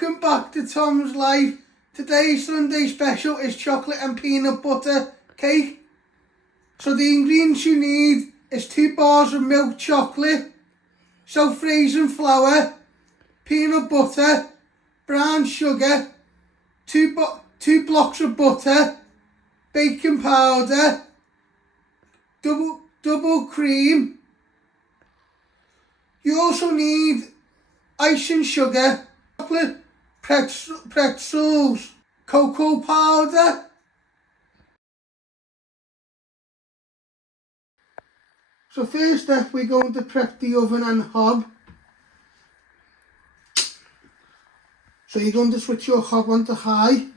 Welcome back to Tom's Life. Today's Sunday special is chocolate and peanut butter cake. So the ingredients you need is 2 bars of milk chocolate, self-raising flour, peanut butter, brown sugar, 2 blocks of butter, baking powder, double cream. You also need icing sugar, chocolate pretzels, cocoa powder. So first up, we're going to prep the oven and hob. So you're going to switch your hob onto high.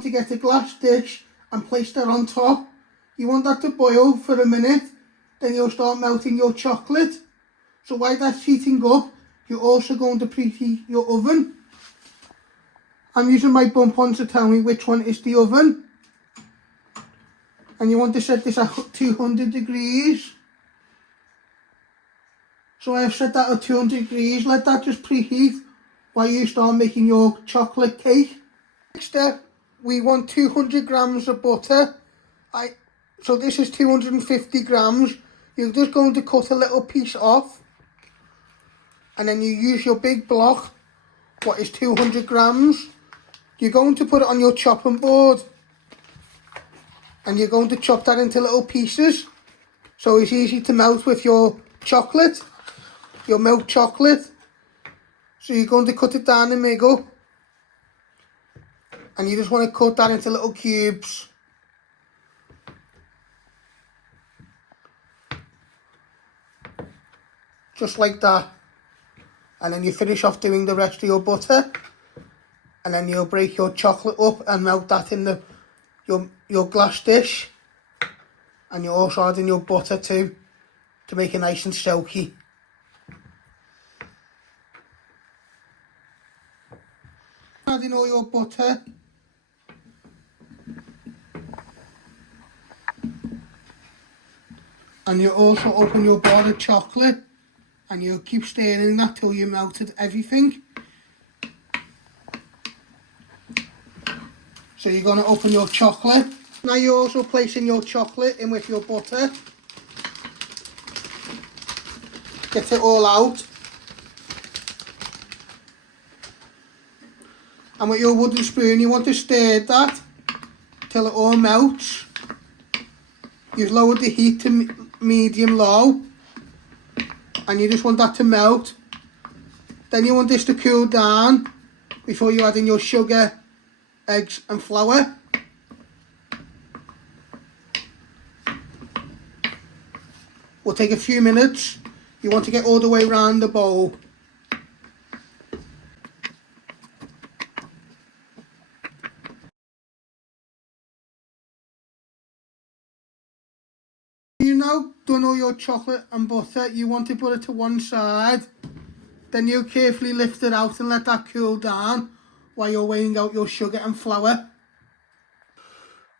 To get a glass dish and place that on top. You want that to boil for a minute, then you'll start melting your chocolate. So while that's heating up, you're also going to preheat your oven. I'm using my bump on to tell me which one is the oven. And you want to set this at 200 degrees. So I've set that at 200 degrees. Let that just preheat while you start making your chocolate cake. Next step, we want 200 grams of butter. So this is 250 grams. You're just going to cut a little piece off. And then you use your big block, what is 200 grams. You're going to put it on your chopping board. And you're going to chop that into little pieces. So it's easy to melt with your chocolate, your milk chocolate. So you're going to cut it down the middle. And you just want to cut that into little cubes. Just like that. And then you finish off doing the rest of your butter. And then you'll break your chocolate up and melt that in your glass dish. And you're also adding your butter too, to make it nice and silky. Adding all your butter. And you also open your bar of chocolate. And you'll keep stirring that till you melted everything. So you're going to open your chocolate. Now you're also placing your chocolate in with your butter. Get it all out. And with your wooden spoon you want to stir that till it all melts. You've lowered the heat to medium low. And you just want that to melt. Then you want this to cool down before you add in your sugar, eggs and flour. Will take a few minutes. You want to get all the way around the bowl. You now done all your chocolate and butter. You want to put it to one side. Then you carefully lift it out and let that cool down while you're weighing out your sugar and flour.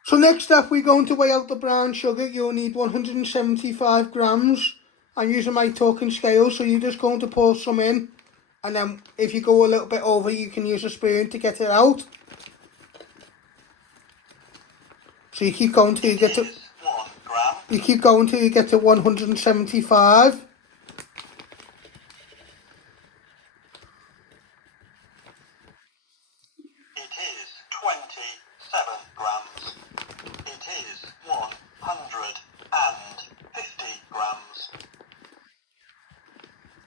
So next up, we're going to weigh out the brown sugar. You'll need 175 grams. I'm using my talking scale, so you're just going to pour some in. And then if you go a little bit over, you can use a spoon to get it out. So you keep going till you get to... You keep going till you get to 175. It is 27 grams. It is 150 grams.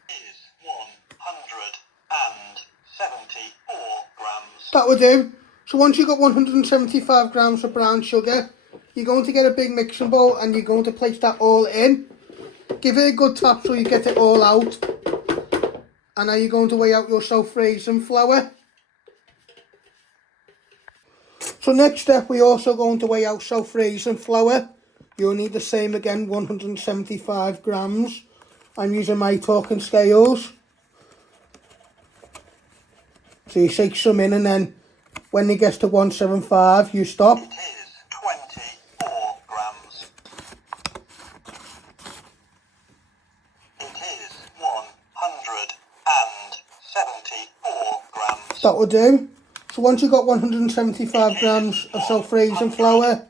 It is 174 grams. That will do. So once you've got 175 grams of brown sugar, you're going to get a big mixing bowl and you're going to place that all in. Give it a good tap so you get it all out. And now you're going to weigh out your self-raising flour. So next step, we're also going to weigh out self-raising flour. You'll need the same again, 175 grams. I'm using my talking scales. So you shake some in and then when it gets to 175, you stop. It is 24 grams. It is 174 That will do. So once you've got 175 grams of self-raising flour,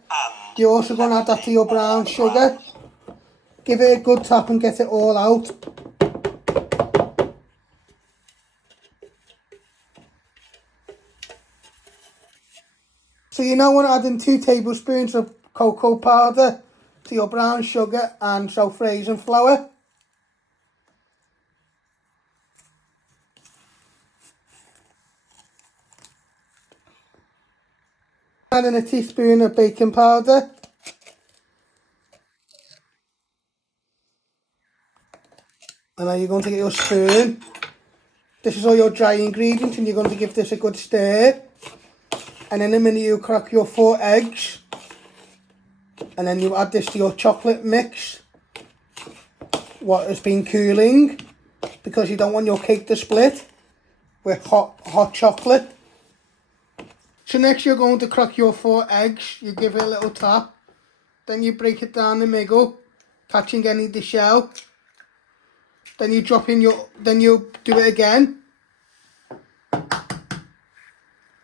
you're also going to add that to your brown sugar. Give it a good tap and get it all out. So you now want to add in 2 tablespoons of cocoa powder to your brown sugar and self-raising flour. Add in a teaspoon of baking powder. And now you're going to get your spoon. This is all your dry ingredients and you're going to give this a good stir. And in a minute you crack your 4 eggs. And then you add this to your chocolate mix. What has been cooling. Because you don't want your cake to split with hot chocolate. So next you're going to crack your 4 eggs. You give it a little tap. Then you break it down the middle, catching any of the shell. Then you drop in then you do it again.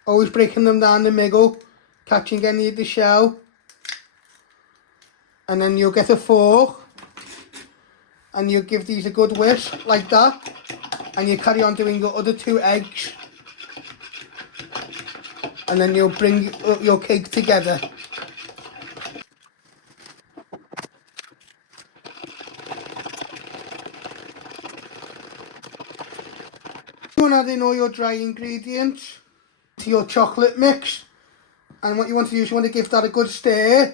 Always breaking them down the middle, catching any of the shell. And then you'll get a fork. And you give these a good whisk, like that. And you carry on doing your other 2 eggs. And then you'll bring your cake together. You want to add in all your dry ingredients to your chocolate mix. And what you want to do is you want to give that a good stir.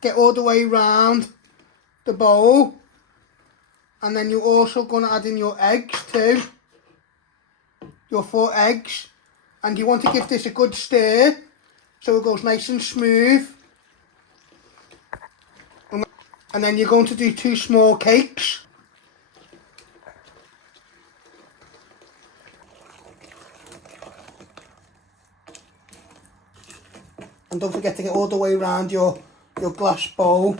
Get all the way round the bowl. And then you're also going to add in your eggs too. Your 4 eggs. And you want to give this a good stir so it goes nice and smooth. And then you're going to do 2 small cakes. And don't forget to get all the way around your glass bowl.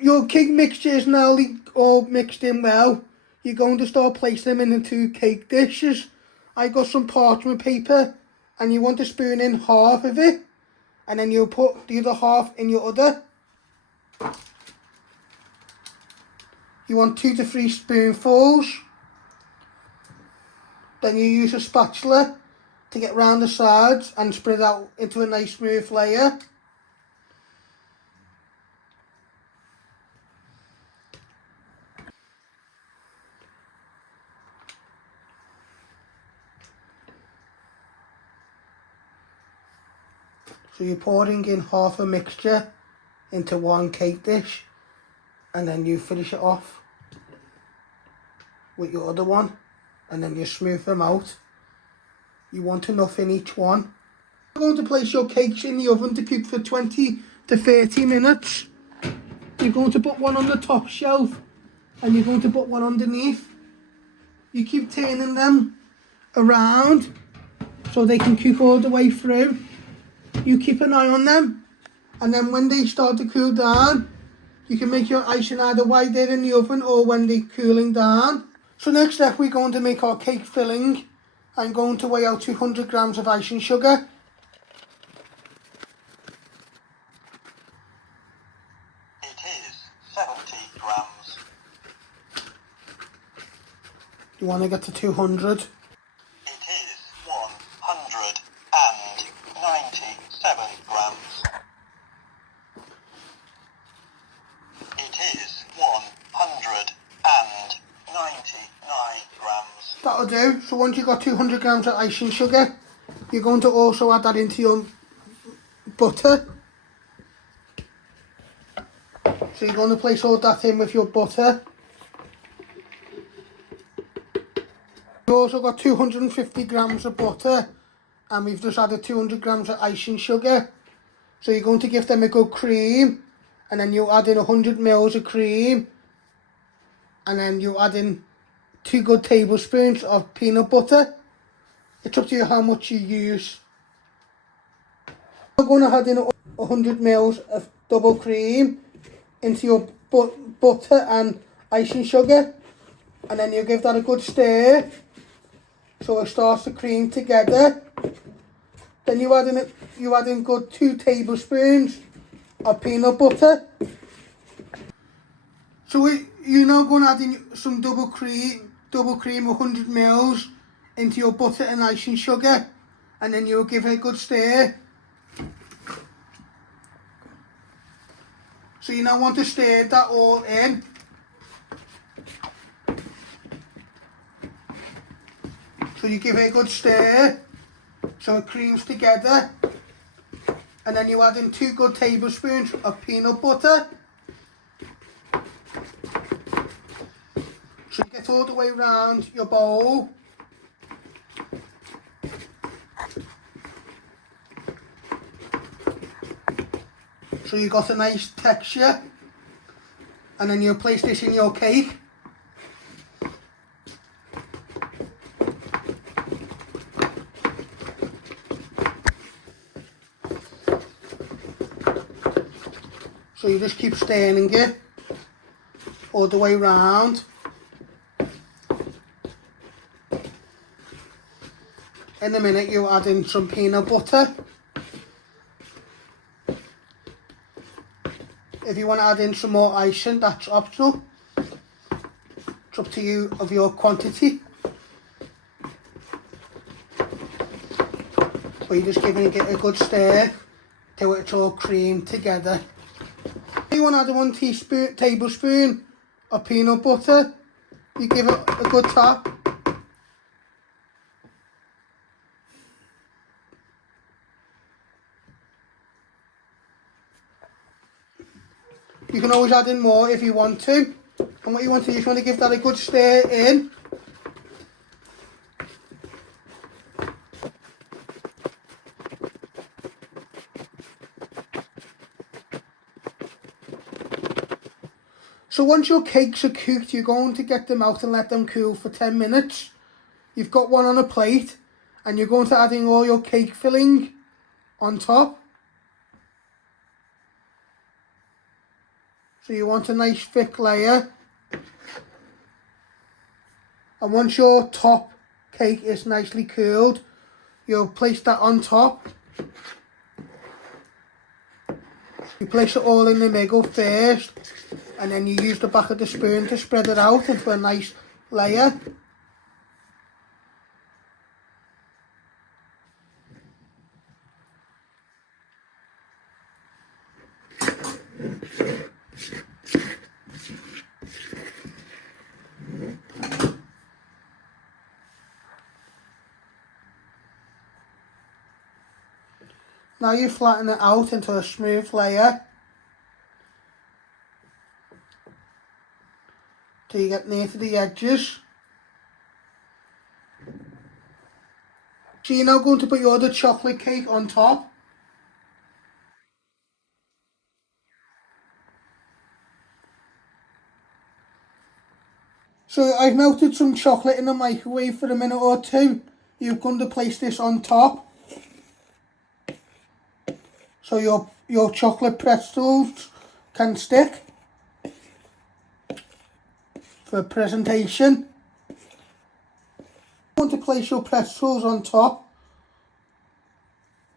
Your cake mixture is now all mixed in well. You're going to start placing them into cake dishes. I got some parchment paper and you want to spoon in half of it. And then you'll put the other half in your other. You want 2 to 3 spoonfuls. Then you use a spatula to get round the sides and spread out into a nice smooth layer. So you're pouring in half a mixture into 1 cake dish. And then you finish it off with your other one. And then you smooth them out. You want enough in each one. You're going to place your cakes in the oven to cook for 20 to 30 minutes. You're going to put one on the top shelf. And you're going to put one underneath. You keep turning them around so they can cook all the way through. You keep an eye on them. And then when they start to cool down, you can make your icing either while they're in the oven or when they're cooling down. So next step, we're going to make our cake filling. I'm going to weigh out 200 grams of icing sugar. It is 70 grams. You want to get to 200. It is 197 grams. It is 199 grams. That'll do. So once you've got 200 grams of icing sugar, you're going to also add that into your butter. So you're going to place all that in with your butter. You've also got 250 grams of butter, and we've just added 200 grams of icing sugar. So you're going to give them a good cream, and then you add in 100 mils of cream, and then you add in 2 good tablespoons of peanut butter. It's up to you how much you use. You're going to add in 100 mils of double cream into your butter and icing sugar, and then you give that a good stir so it starts to cream together. Then you add in good 2 tablespoons of peanut butter. So you're now going to add in some double cream 100 mils into your butter and icing sugar, and then you'll give it a good stir. So you now want to stir that all in. So you give it a good stir so it creams together, and then you add in 2 good tablespoons of peanut butter. So you get all the way around your bowl. So you got a nice texture, and then you place this in your cake. So you just keep stirring it all the way round. In a minute you add in some peanut butter. If you want to add in some more icing, that's optional. It's up to you of your quantity. But you're just giving it a good stir till it's all creamed together. You want to add 1 tablespoon of peanut butter. You give it a good tap. You can always add in more if you want to. And what you want to do, you just want to give that a good stir in. So once your cakes are cooked, you're going to get them out and let them cool for 10 minutes. You've got one on a plate, and you're going to add in all your cake filling on top. So you want a nice thick layer. And once your top cake is nicely cooled, you'll place that on top. You place it all in the middle first, and then you use the back of the spoon to spread it out into a nice layer. Now you flatten it out into a smooth layer till you get near to the edges. So you're now going to put your other chocolate cake on top. So I've melted some chocolate in the microwave for a minute or 2. You're going to place this on top. So your chocolate pretzels can stick for presentation. You want to place your pretzels on top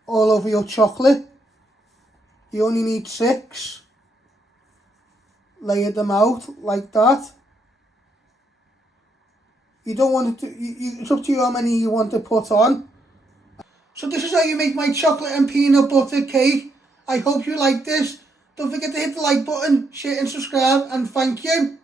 all over your chocolate. You only need 6. Layer them out like that. You don't want to, it's up to you how many you want to put on. So this is how you make my chocolate and peanut butter cake. I hope you like this. Don't forget to hit the like button, share and subscribe, and thank you.